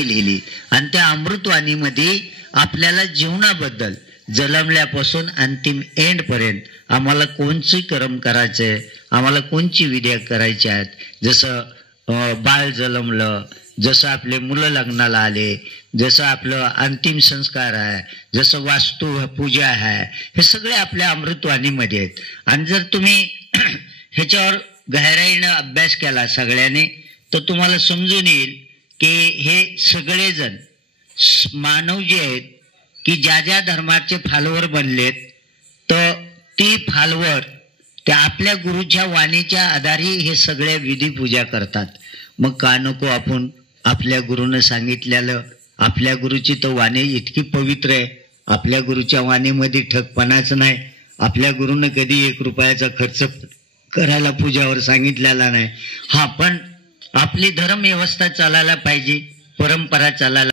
लिहिली आणि त्या अमृतवाणीमध्ये आपल्याला जीवनाबद्दल जन्मल्यापासून अंतिम एंड पर्यंत आम्हाला कोणची कर्म करायचंय, आम्हाला कोणची विद्या करायची आहेत, जसं बाळ जन्मलं, जसं आपले मुलं लग्नाला आले, जसं आपलं अंतिम संस्कार आहे, जसं वास्तू पूजा आहे, हे सगळे आपल्या अमृतवाणीमध्ये आहेत. आणि जर तुम्ही ह्याच्यावर गहराईनं अभ्यास केला सगळ्यांनी तर तुम्हाला समजून येईल की हे सगळेजण मानव जे आहेत की ज्या ज्या धर्माचे फॉलोवर बनलेत तर ती फॉलोवर त्या आपल्या गुरुच्या वाणीच्या आधारे हे सगळे विधी पूजा करतात. मग का नको आपण आपल्या गुरुनं सांगितलेलं, आपल्या गुरुची तर वाणी इतकी पवित्र आहे, आपल्या गुरुच्या वाणीमध्ये ठगपणाच नाही, आपल्या गुरुनं कधी 1 रुपयाचा खर्च करायला पूजावर सांगितलेला नाही. हा, पण आपली धर्म व्यवस्था चालायला पाहिजे, परंपरा चालायला